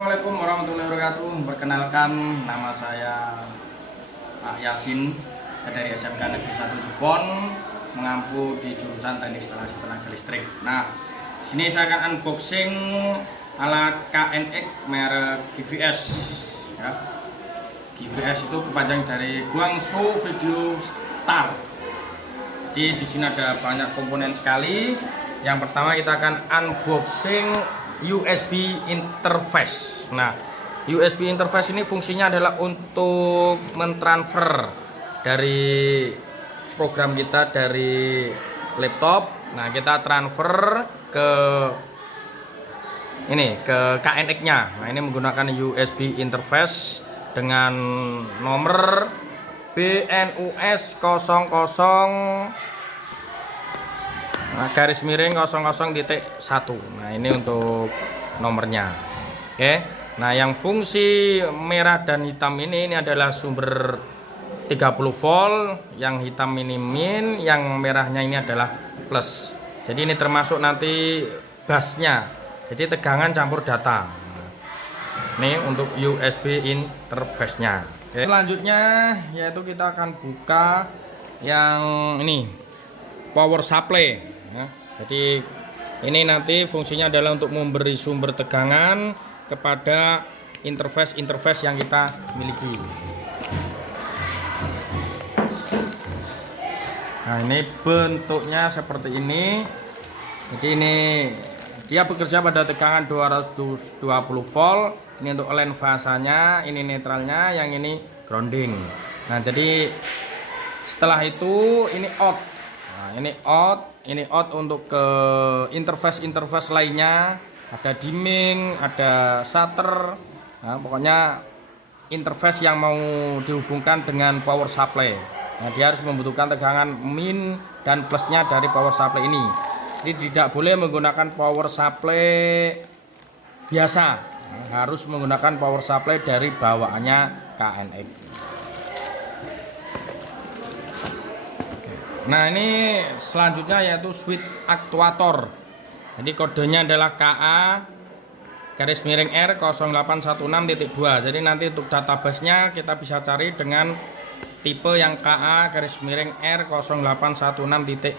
Assalamualaikum warahmatullahi wabarakatuh. Perkenalkan, nama saya Pak Yasin dari SMK Negeri 1 Jepon, mengampu di jurusan Teknik Instalasi Tenaga Listrik. Nah, sini saya akan unboxing alat KNX merek GVS. Ya. GVS itu kepanjangan dari Guangzhou Video Star. Jadi di sini ada banyak komponen sekali. Yang pertama kita akan unboxing USB interface. Nah, USB interface ini fungsinya adalah untuk mentransfer dari program kita dari laptop. Nah, kita transfer ke KNX-nya. Nah, ini menggunakan USB interface dengan nomor BNUS 00 garis miring 00.1. Nah, ini untuk nomornya. Oke. Nah, yang fungsi merah dan hitam ini adalah sumber 30 volt, yang hitam ini min, yang merahnya ini adalah plus. Jadi ini termasuk nanti busnya. Jadi tegangan campur data. Ini untuk USB interface-nya. Oke. Selanjutnya yaitu kita akan buka yang ini, power supply. Ya, jadi ini nanti fungsinya adalah untuk memberi sumber tegangan kepada interface yang kita miliki. Nah, ini bentuknya seperti ini. Jadi ini dia bekerja pada tegangan 220 volt. Ini untuk line fasanya, ini netralnya, yang ini grounding. Nah, jadi setelah itu ini out. Nah, ini out untuk ke interface lainnya, ada dimming, ada shutter. Nah, pokoknya interface yang mau dihubungkan dengan power supply. Nah, dia harus membutuhkan tegangan min dan plusnya dari power supply ini. Jadi tidak boleh menggunakan power supply biasa. Nah, harus menggunakan power supply dari bawaannya KNX. Nah, ini selanjutnya yaitu switch aktuator. Jadi kodenya adalah KA garis miring R 0816.2. Jadi nanti untuk database-nya kita bisa cari dengan tipe yang KA garis miring R 0816.2.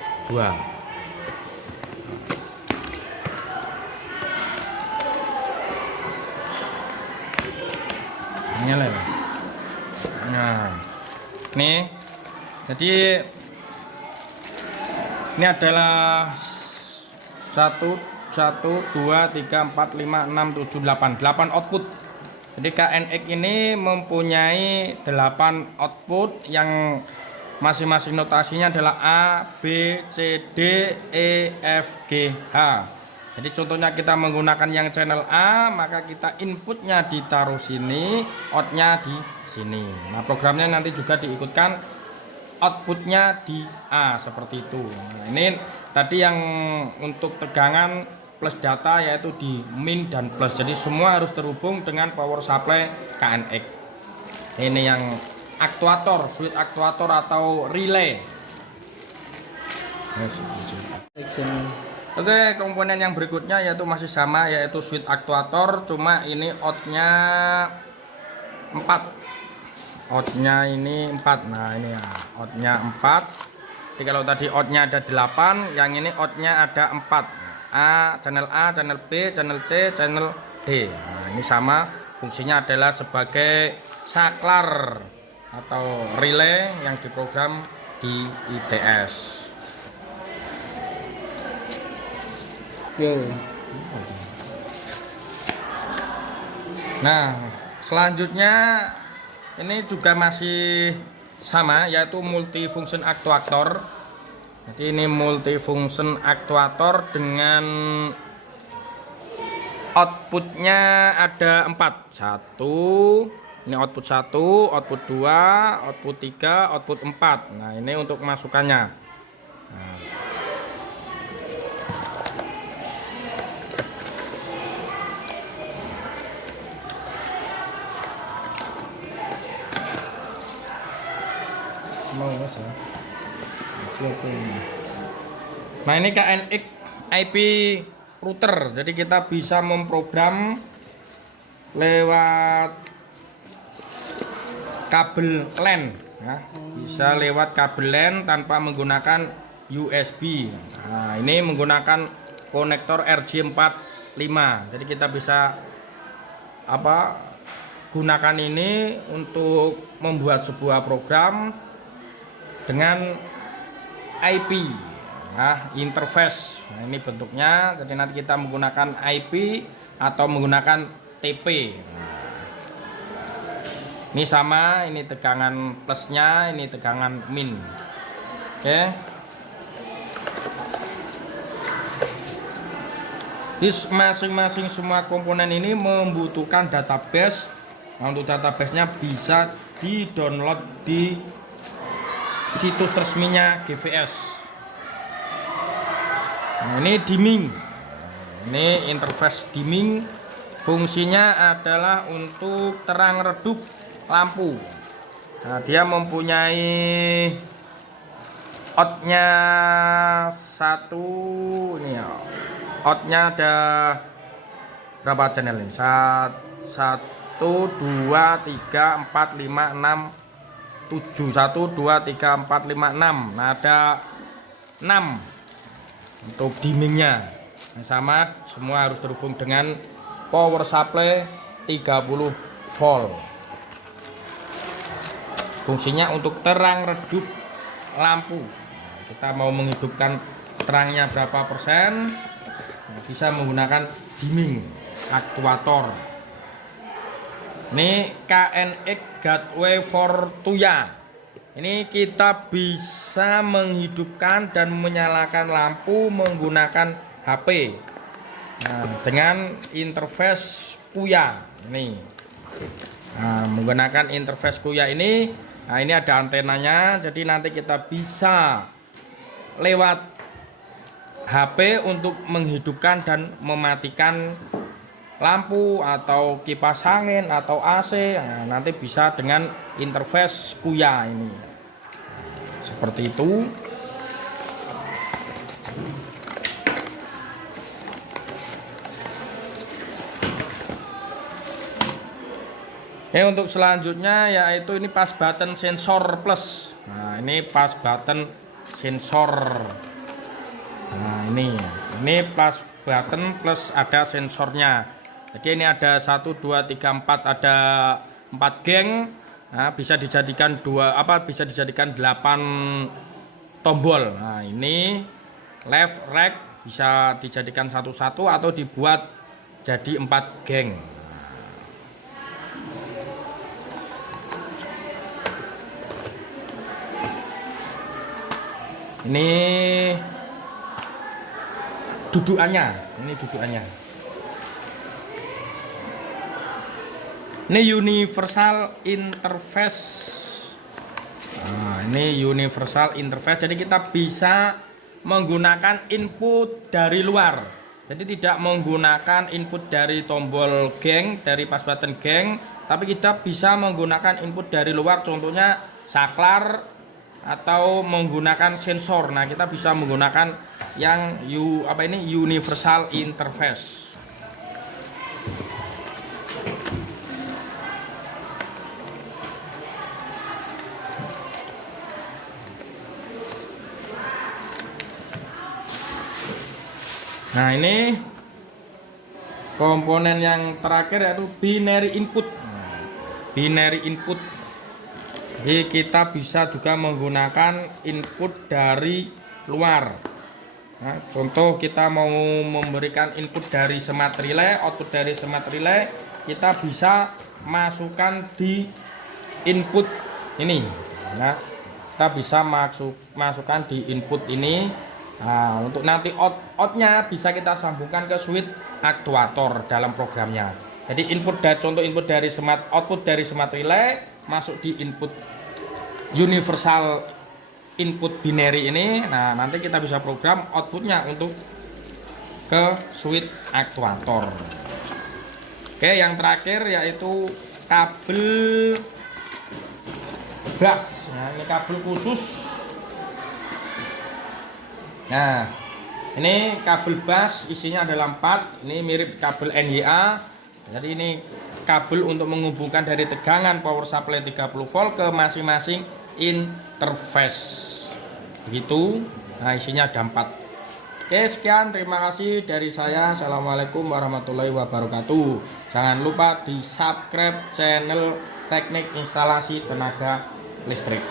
Nah, ini jadi ini adalah 1, 2, 3, 4, 5, 6, 7, 8 output. Jadi KNX ini mempunyai 8 output yang masing-masing notasinya adalah A, B, C, D, E, F, G, H. Jadi contohnya kita menggunakan yang channel A, maka kita inputnya ditaruh sini, outnya di sini. Nah, programnya nanti juga diikutkan outputnya di A seperti itu. Nah, ini tadi yang untuk tegangan plus data yaitu di min dan plus. Jadi semua harus terhubung dengan power supply KNX. Ini yang aktuator, switch aktuator atau relay. Oke, komponen yang berikutnya yaitu masih sama, yaitu switch aktuator, cuma ini outnya 4. Outnya ini 4. Nah, ini ya, outnya 4. Jadi kalau tadi outnya ada 8, yang ini outnya ada 4. Channel A, channel B, channel C, channel D. Nah, ini sama, fungsinya adalah sebagai saklar atau relay yang diprogram di ITS. Nah, selanjutnya ini juga masih sama, yaitu multifunction aktuator. Jadi ini multifunction aktuator dengan outputnya ada 4. 1, ini output 1, output 2, output 3, output 4. Nah, ini untuk masukannya. Nah. Nah, ini KNX IP router. Jadi kita bisa memprogram lewat kabel LAN ya. Bisa lewat kabel LAN tanpa menggunakan USB. Nah, ini menggunakan konektor RJ45. Jadi kita bisa gunakan ini untuk membuat sebuah program dengan IP interface. Nah, ini bentuknya. Jadi nanti kita menggunakan IP atau menggunakan TP. Ini sama, ini tegangan plusnya, ini tegangan min. Oke. Di masing-masing semua komponen ini membutuhkan database. Nah, untuk databasenya bisa di-download di situs resminya GVS. Nah, ini dimming. Ini interface dimming. Fungsinya adalah untuk terang redup lampu. Nah, dia mempunyai outnya satu. Ini ya, outnya ada berapa channel ini? 1, 2, 3, 4, 5, 6, 7. 1, 2, 3, 4, 5, 6. Nah, ada 6 untuk dimmingnya. Nah, sama, semua harus terhubung dengan power supply 30 volt. Fungsinya untuk terang redup lampu. Nah, kita mau menghidupkan terangnya berapa persen, nah, bisa menggunakan dimming aktuator. Ini KNX Gateway for Tuya. Ini kita bisa menghidupkan dan menyalakan lampu menggunakan HP. Nah, dengan interface Kuya ini. Nah, menggunakan interface Kuya ini, nah ini ada antenanya. Jadi nanti kita bisa lewat HP untuk menghidupkan dan mematikan lampu atau kipas angin atau AC. Nah, nanti bisa dengan interface Kuya ini. Seperti itu. Untuk selanjutnya yaitu ini pas button sensor plus. Nah, ini pas button sensor. Nah, ini pas button plus ada sensornya. Jadi ini ada 1, 2, 3, 4, ada 4 geng. Nah, bisa dijadikan 8 tombol. Nah, ini left right bisa dijadikan satu-satu atau dibuat jadi 4 geng. Ini dudukannya. Ini universal interface. Nah, ini universal interface. Jadi kita bisa menggunakan input dari luar. Jadi tidak menggunakan input dari tombol geng, dari pas button geng, tapi kita bisa menggunakan input dari luar. Contohnya saklar atau menggunakan sensor. Nah, kita bisa menggunakan yang universal interface. Nah, ini komponen yang terakhir yaitu binary input. Binary input. Jadi kita bisa juga menggunakan input dari luar. Nah, contoh kita mau memberikan input dari smart relay, output dari smart relay, kita bisa masukkan di input ini. Nah, kita bisa masukkan di input ini. Nah, untuk nanti outnya bisa kita sambungkan ke switch aktuator dalam programnya. Jadi contoh input dari output dari smart relay masuk di input universal input binary ini. Nah, nanti kita bisa program outputnya untuk ke switch aktuator. Oke, yang terakhir yaitu kabel bus. Nah, ini kabel khusus. Nah, ini kabel bus isinya adalah 4. Ini mirip kabel NYA. Jadi ini kabel untuk menghubungkan dari tegangan power supply 30 volt ke masing-masing interface. Begitu. Nah, isinya ada 4. Oke, sekian, terima kasih dari saya. Assalamualaikum warahmatullahi wabarakatuh. Jangan lupa di subscribe channel teknik instalasi tenaga listrik.